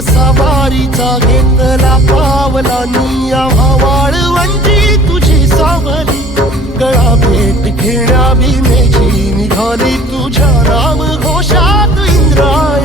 सवारीचा घेतला पावलानी आम्हा वाळवंटी तुझी सावली गळा भेट घेण्या भीमेची निघाली तुझ्या राम घोषात इंद्रायणी